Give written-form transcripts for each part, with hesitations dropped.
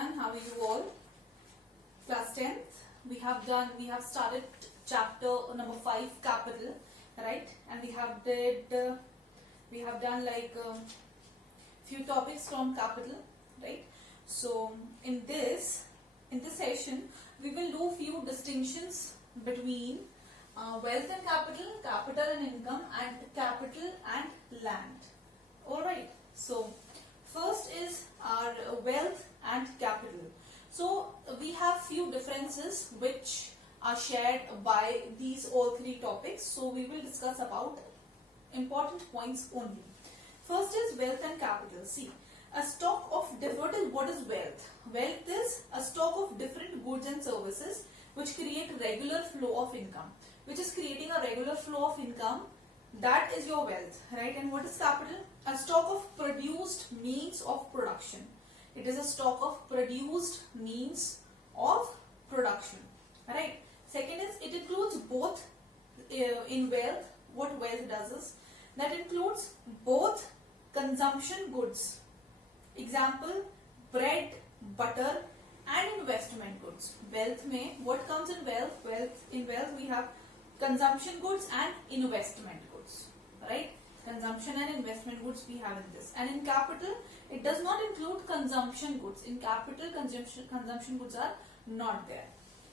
everyone, how are you all? Class 10th, we have started chapter number 5, capital, right? And we have done like few topics from capital, right? So in this session, we will do few distinctions between wealth and capital, capital and income, and capital and land. Alright, so first is our wealth and capital. So we have few differences which are shared by these all three topics. So we will discuss about important points only. First is wealth and capital. See, a stock of what is wealth? Wealth is a stock of different goods and services which create regular flow of income. Which is creating a regular flow of income, that is your wealth, right? And what is capital? A stock of produced means of production. It is a stock of produced means of production, right? Second is, it includes both in wealth. What wealth does is, that includes both consumption goods. Example, bread, butter and investment goods. Wealth mein, what comes in wealth? In wealth we have consumption goods and investment goods, right? Consumption and investment goods we have in this. And in capital, it does not include consumption goods. In capital, consumption goods are not there.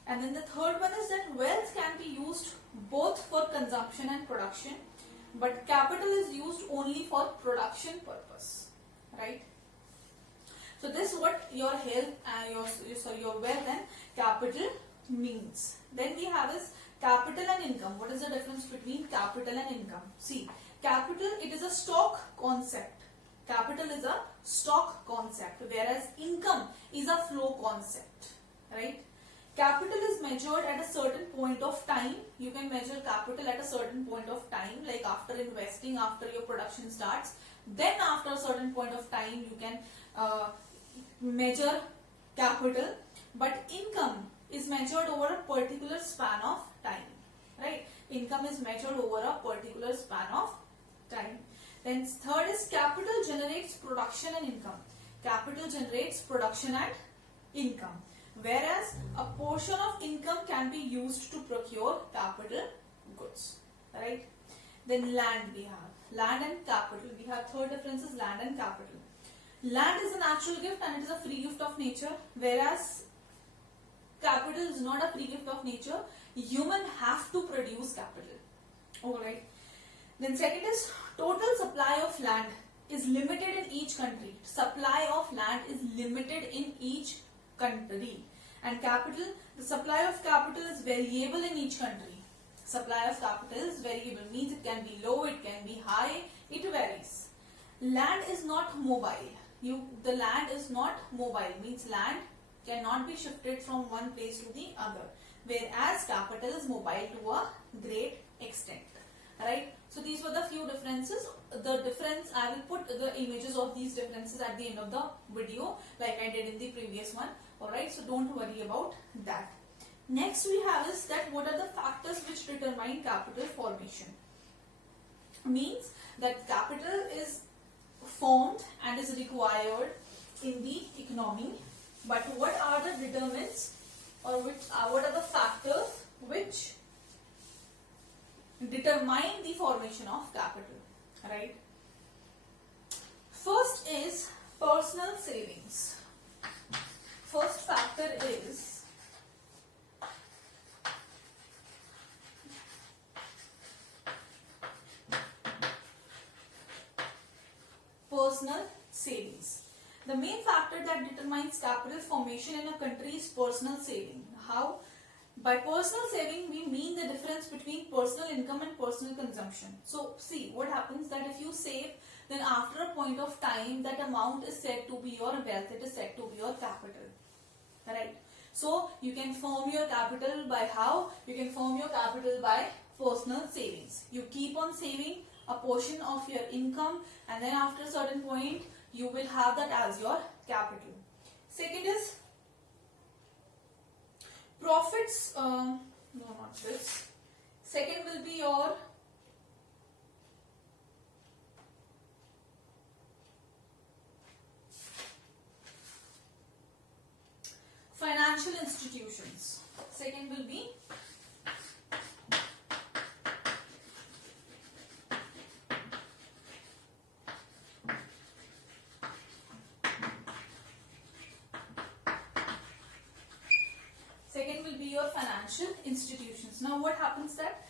And then the third one is that wealth can be used both for consumption and production, but capital is used only for production purpose, right? So this is what your your wealth and capital means. Then we have is capital and income. What is the difference between capital and income? See, capital, it is a stock concept. Capital is a stock concept, whereas income is a flow concept, right? Capital is measured at a certain point of time. You can measure capital at a certain point of time, like after investing, after your production starts. Then after a certain point of time, you can measure capital. But income is measured over a particular span of time, right? Income is measured over a particular span of time. Then third is capital generates production and income. Capital generates production and income, whereas a portion of income can be used to procure capital goods, right? Then land we have. Land and capital. We have third difference is land and capital. Land is a natural gift and it is a free gift of nature, whereas capital is not a free gift of nature. Human have to produce capital. Alright. Then second is total supply of land is limited in each country. Supply of land is limited in each country. And capital, the supply of capital is variable in each country. Supply of capital is variable, means it can be low, it can be high, it varies. Land is not mobile. The land is not mobile, means land cannot be shifted from one place to the other, whereas capital is mobile to a great extent, right? So these were the few differences. The difference, I will put the images of these differences at the end of the video like I did in the previous one. Alright, so don't worry about that. Next we have is that what are the factors which determine capital formation. Means that capital is formed and is required in the economy. But what are the determinants or what are the factors which determine the formation of capital, right? First is personal savings. First factor is personal savings. The main factor that determines capital formation in a country is personal saving. How? By personal saving, we mean the difference between personal income and personal consumption. So, see, what happens that if you save, then after a point of time, that amount is said to be your wealth, it is said to be your capital, right? So, you can form your capital by how? You can form your capital by personal savings. You keep on saving a portion of your income, and then after a certain point, you will have that as your capital. Second is profits. No, not this. Second will be your financial institutions. Second will be your financial institutions. Now what happens that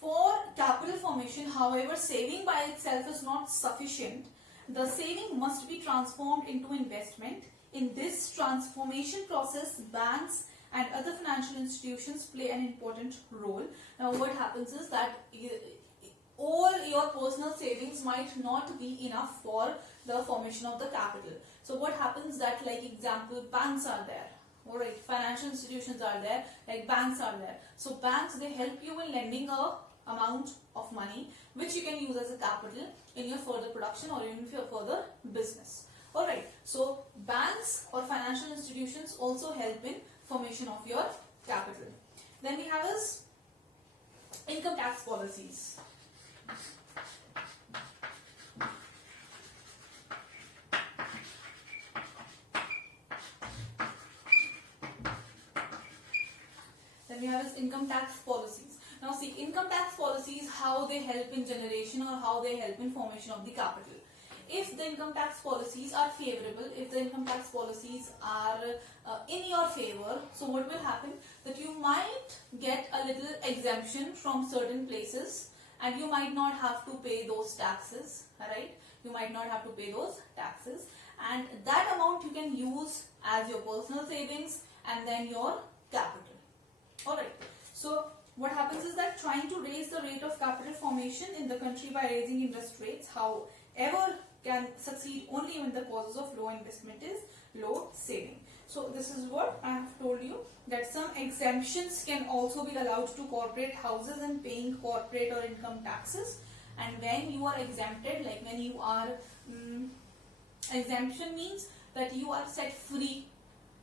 for capital formation, however, saving by itself is not sufficient. The saving must be transformed into investment. In this transformation process, banks and other financial institutions play an important role. Now what happens is that all your personal savings might not be enough for the formation of the capital. So what happens that, like example, banks are there. Alright, financial institutions are there, like banks are there. So banks, they help you in lending a amount of money which you can use as a capital in your further production or even for your further business. Alright, so banks or financial institutions also help in formation of your capital. Then we have is income tax policies. Then we have is income tax policies. Now see, income tax policies, how they help in generation or how they help in formation of the capital. If the income tax policies are favorable, if the income tax policies are in your favor, so what will happen? That you might get a little exemption from certain places and you might not have to pay those taxes, alright? You might not have to pay those taxes, and that amount you can use as your personal savings and then your capital. Alright, so what happens is that trying to raise the rate of capital formation in the country by raising interest rates, however, can succeed only when the causes of low investment is low saving. So this is what I have told you, that some exemptions can also be allowed to corporate houses in paying corporate or income taxes. And when you are exempted, like when you are exemption means that you are set free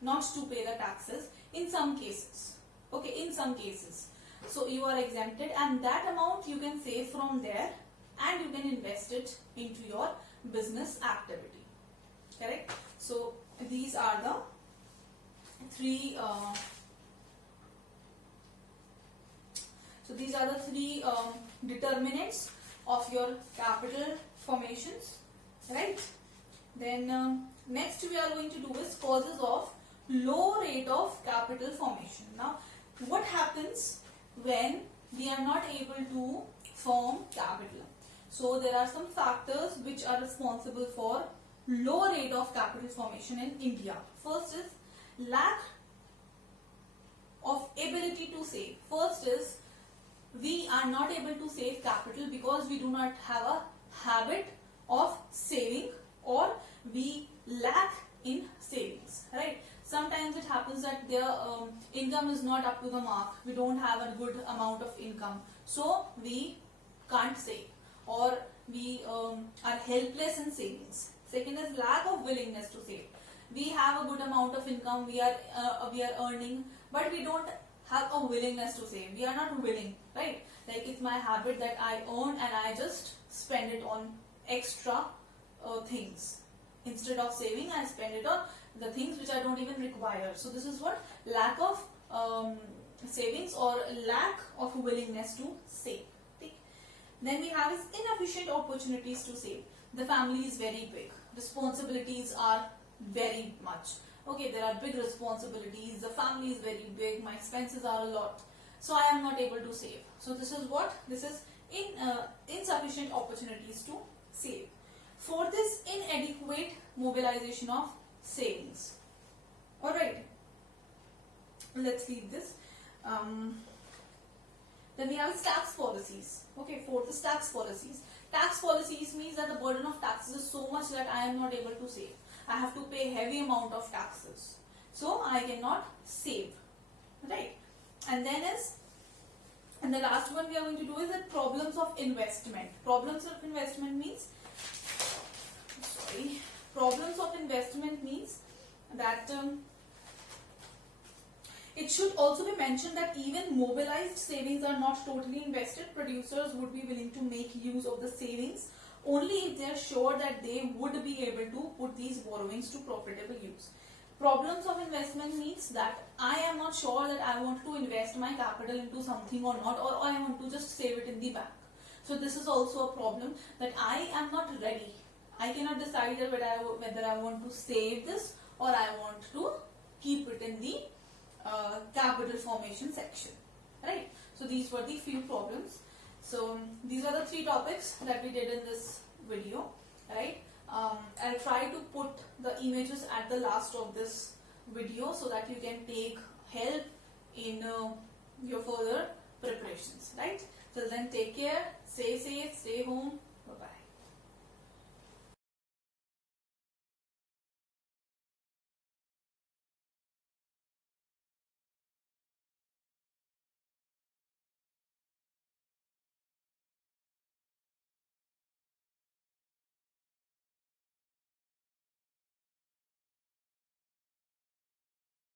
not to pay the taxes in some cases. Okay, in some cases. So you are exempted, and that amount you can save from there and you can invest it into your business activity. Correct? So these are the three determinants of your capital formations, right? Then next we are going to do is causes of low rate of capital formation. Now what happens when we are not able to form capital? So there are some factors which are responsible for low rate of capital formation in India. First is lack of ability to save. First is we are not able to save capital because we do not have a habit of saving, or we lack in savings, right? Sometimes it happens that their income is not up to the mark. We don't have a good amount of income, so we can't save, or we are helpless in savings. Second is lack of willingness to save. We have a good amount of income, we are earning, but we don't have a willingness to save. We are not willing, right? Like it's my habit that I earn and I just spend it on extra things. Instead of saving, I spend it on the things which I don't even require. So this is what lack of savings or lack of willingness to save. Okay. Then we have is inefficient opportunities to save. The family is very big. Responsibilities are very much. Okay, there are big responsibilities. The family is very big. My expenses are a lot. So I am not able to save. So this is what? This is insufficient opportunities to save. Fourth is inadequate mobilization of savings. Alright, let's leave this. Then we have tax policies. Okay, fourth is tax policies. Tax policies means that the burden of taxes is so much that I am not able to save. I have to pay heavy amount of taxes, so I cannot save, right? And then and the last one we are going to do is the problems of investment. Problems of investment means, problems of investment means that it should also be mentioned that even mobilized savings are not totally invested. Producers would be willing to make use of the savings only if they are sure that they would be able to put these borrowings to profitable use. Problems of investment means that I am not sure that I want to invest my capital into something or not, or I want to just save it in the bank. So this is also a problem, that I am not ready. I cannot decide that whether I want to save this or I want to keep it in the capital formation section, right? So these were the few problems. So these are the 3 topics that we did in this video, right? I'll try to put the images at the last of this video so that you can take help in your further preparations, right? Till then, take care, stay safe, stay home.